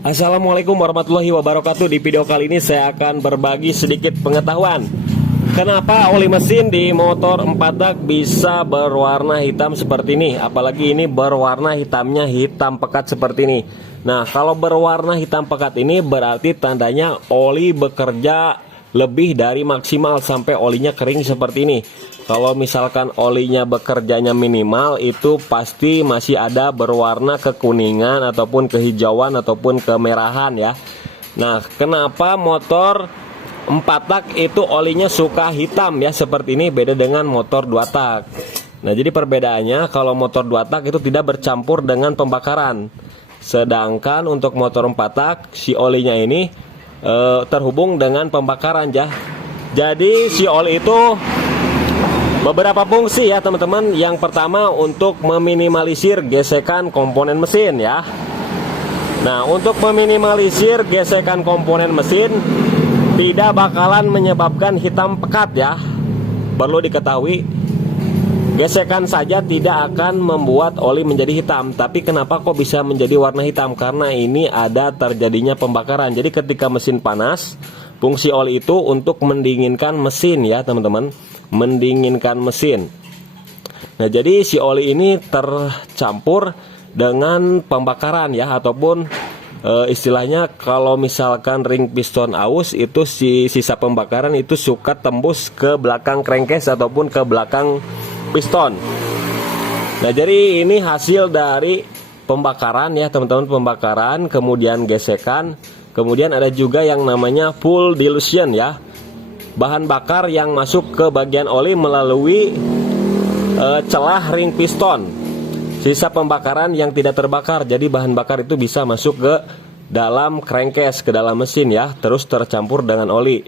Assalamualaikum warahmatullahi wabarakatuh. Di video kali ini saya akan berbagi sedikit pengetahuan kenapa oli mesin di motor 4 tak bisa berwarna hitam seperti ini. Apalagi ini berwarna hitamnya hitam pekat seperti ini. Nah, kalau berwarna hitam pekat ini berarti tandanya oli bekerja lebih dari maksimal sampai olinya kering seperti ini. Kalau misalkan olinya bekerjanya minimal, itu pasti masih ada berwarna kekuningan ataupun kehijauan ataupun kemerahan ya. Nah, kenapa motor 4 tak itu olinya suka hitam ya seperti ini, beda dengan motor 2 tak. Nah, jadi perbedaannya kalau motor 2 tak itu tidak bercampur dengan pembakaran. Sedangkan untuk motor 4 tak si olinya ini terhubung dengan pembakaran ya. Jadi si oli itu beberapa fungsi ya teman-teman. Yang pertama untuk meminimalisir gesekan komponen mesin ya. Nah, untuk meminimalisir gesekan komponen mesin tidak bakalan menyebabkan hitam pekat ya. Perlu diketahui, gesekan saja tidak akan membuat oli menjadi hitam. Tapi kenapa kok bisa menjadi warna hitam? Karena ini ada terjadinya pembakaran. Jadi ketika mesin panas, fungsi oli itu untuk mendinginkan mesin ya teman-teman, mendinginkan mesin. Nah, jadi si oli ini tercampur dengan pembakaran ya, ataupun istilahnya kalau misalkan ring piston aus itu si sisa pembakaran itu suka tembus ke belakang crankcase ataupun ke belakang piston. Nah, jadi ini hasil dari pembakaran ya teman-teman, pembakaran kemudian gesekan, kemudian ada juga yang namanya full dilution ya, bahan bakar yang masuk ke bagian oli melalui celah ring piston. Sisa pembakaran yang tidak terbakar, jadi bahan bakar itu bisa masuk ke dalam crankcase, ke dalam mesin ya, terus tercampur dengan oli.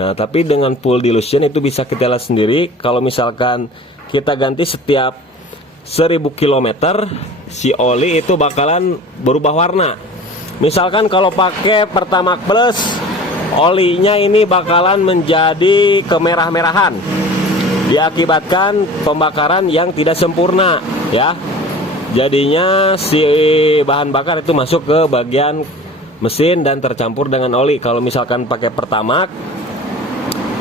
Nah, tapi dengan full dilution itu bisa kita lihat sendiri. Kalau misalkan kita ganti setiap 1000 km, si oli itu bakalan berubah warna. Misalkan kalau pakai Pertamax Plus, olinya ini bakalan menjadi kemerah-merahan, diakibatkan pembakaran yang tidak sempurna ya. Jadinya si bahan bakar itu masuk ke bagian mesin dan tercampur dengan oli. Kalau misalkan pakai Pertamax,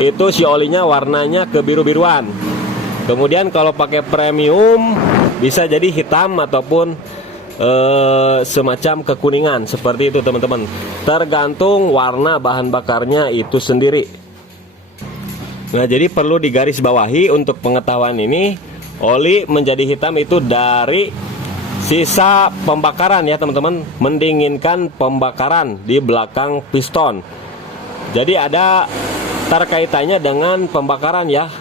itu si olinya warnanya kebiru-biruan. Kemudian kalau pakai premium bisa jadi hitam ataupun semacam kekuningan seperti itu teman-teman. Tergantung warna bahan bakarnya itu sendiri. Nah, jadi perlu digarisbawahi untuk pengetahuan ini, oli menjadi hitam itu dari sisa pembakaran ya teman-teman, mendinginkan pembakaran di belakang piston. Jadi ada terkaitannya dengan pembakaran ya.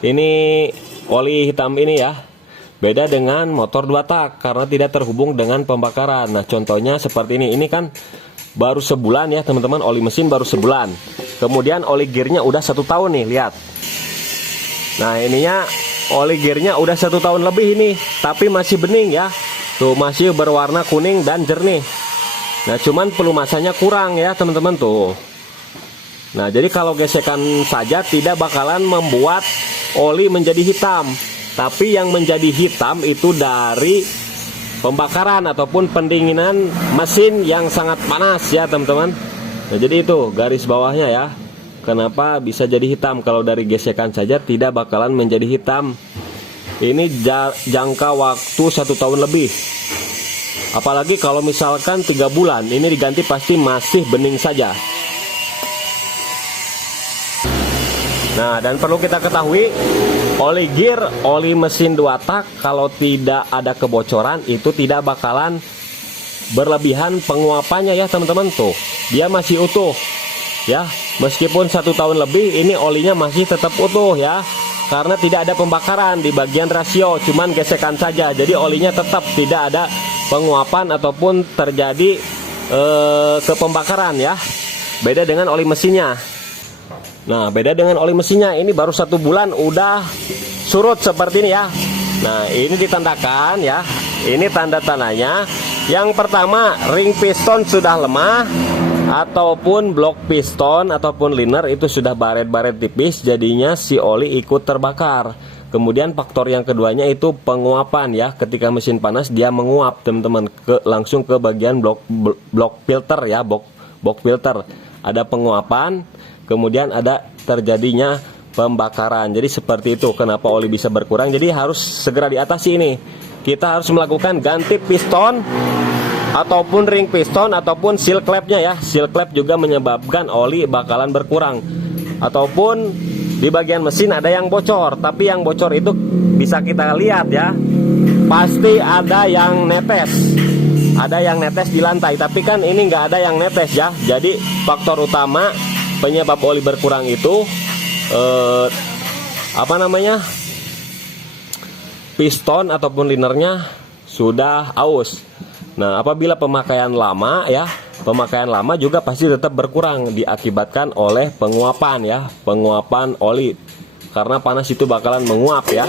Ini oli hitam ini ya, beda dengan motor 2 tak karena tidak terhubung dengan pembakaran. Nah, contohnya seperti ini kan baru sebulan ya teman-teman, oli mesin baru sebulan. Kemudian oli gearnya udah 1 tahun nih, lihat. Nah, ininya oli gearnya udah 1 tahun lebih ini, tapi masih bening ya. Tuh, masih berwarna kuning dan jernih. Nah, cuman pelumasannya kurang ya teman-teman tuh. Nah, jadi kalau gesekan saja tidak bakalan membuat oli menjadi hitam. Tapi yang menjadi hitam itu dari pembakaran ataupun pendinginan mesin yang sangat panas ya teman-teman. Nah, jadi itu garis bawahnya ya, kenapa bisa jadi hitam. Kalau dari gesekan saja tidak bakalan menjadi hitam. Ini jangka waktu 1 tahun lebih. Apalagi kalau misalkan 3 bulan, ini diganti pasti masih bening saja. Nah, dan perlu kita ketahui, oli gear, oli mesin 2 tak kalau tidak ada kebocoran itu tidak bakalan berlebihan penguapannya ya teman-teman. Tuh, dia masih utuh ya, meskipun 1 tahun lebih ini olinya masih tetap utuh ya, karena tidak ada pembakaran di bagian rasio, cuman gesekan saja. Jadi olinya tetap tidak ada penguapan ataupun terjadi kepembakaran ya, beda dengan oli mesinnya. Nah, beda dengan oli mesinnya, ini baru 1 bulan udah surut seperti ini ya. Nah, ini ditandakan ya, ini tanda-tandanya. Yang pertama, ring piston sudah lemah, ataupun blok piston ataupun liner itu sudah baret-baret tipis, jadinya si oli ikut terbakar. Kemudian faktor yang keduanya itu penguapan ya. Ketika mesin panas dia menguap teman-teman langsung ke bagian blok filter ya, blok filter. Ada penguapan, kemudian ada terjadinya pembakaran. Jadi seperti itu kenapa oli bisa berkurang. Jadi harus segera diatasi ini. Kita harus melakukan ganti piston ataupun ring piston ataupun seal clampnya ya. Seal clamp juga menyebabkan oli bakalan berkurang. Ataupun di bagian mesin ada yang bocor, tapi yang bocor itu bisa kita lihat ya, pasti ada yang netes, ada yang netes di lantai. Tapi kan ini nggak ada yang netes ya. Jadi faktor utama penyebab oli berkurang itu piston ataupun linernya sudah aus. Nah, apabila pemakaian lama ya, pemakaian lama juga pasti tetap berkurang diakibatkan oleh penguapan ya, penguapan oli. Karena panas itu bakalan menguap ya.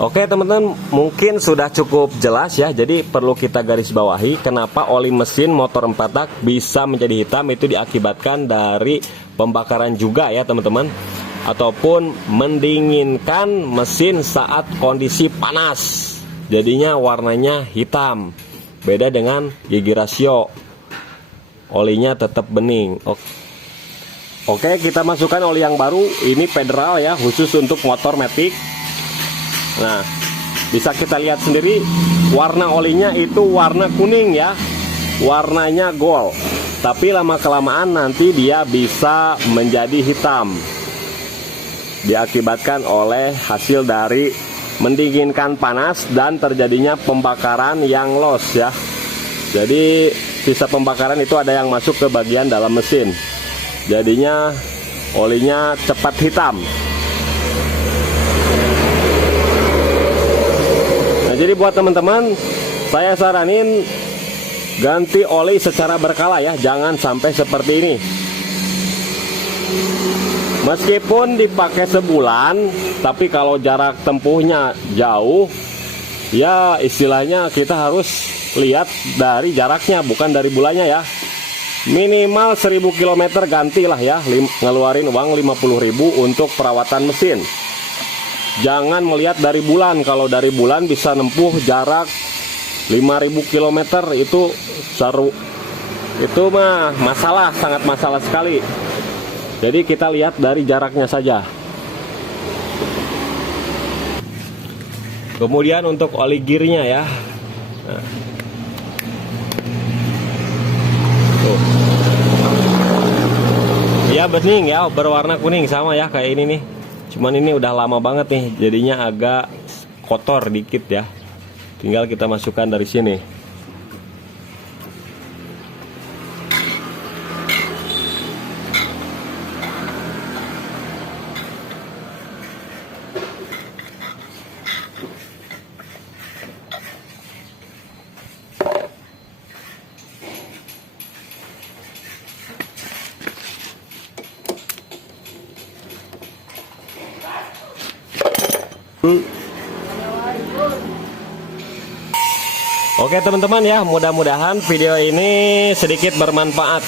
Oke teman-teman, mungkin sudah cukup jelas ya. Jadi perlu kita garis bawahi kenapa oli mesin motor 4 tak bisa menjadi hitam, itu diakibatkan dari pembakaran juga ya teman-teman, ataupun mendinginkan mesin saat kondisi panas. Jadinya warnanya hitam. Beda dengan gigi rasio, olinya tetap bening. Oke, kita masukkan oli yang baru. Ini federal ya, khusus untuk motor matic. Nah, bisa kita lihat sendiri warna olinya itu warna kuning ya, warnanya gold. Tapi lama kelamaan nanti dia bisa menjadi hitam, diakibatkan oleh hasil dari mendinginkan panas dan terjadinya pembakaran yang loss ya. Jadi sisa pembakaran itu ada yang masuk ke bagian dalam mesin, jadinya olinya cepat hitam. Nah, jadi buat teman-teman, saya saranin ganti oli secara berkala ya, jangan sampai seperti ini. Meskipun dipakai sebulan, tapi kalau jarak tempuhnya jauh, ya istilahnya kita harus lihat dari jaraknya, bukan dari bulannya ya. Minimal 1000 km gantilah ya, ngeluarin uang 50.000 untuk perawatan mesin. Jangan melihat dari bulan. Kalau dari bulan bisa nempuh jarak 5000 km, itu seru. Itu mah masalah, sangat masalah sekali. Jadi kita lihat dari jaraknya saja. Kemudian untuk oli gearnya ya. Nah. Tuh. Ya bening ya, berwarna kuning sama ya kayak ini nih. Cuman ini udah lama banget nih, jadinya agak kotor dikit ya. Tinggal kita masukkan dari sini. Oke teman-teman ya, mudah-mudahan video ini sedikit bermanfaat.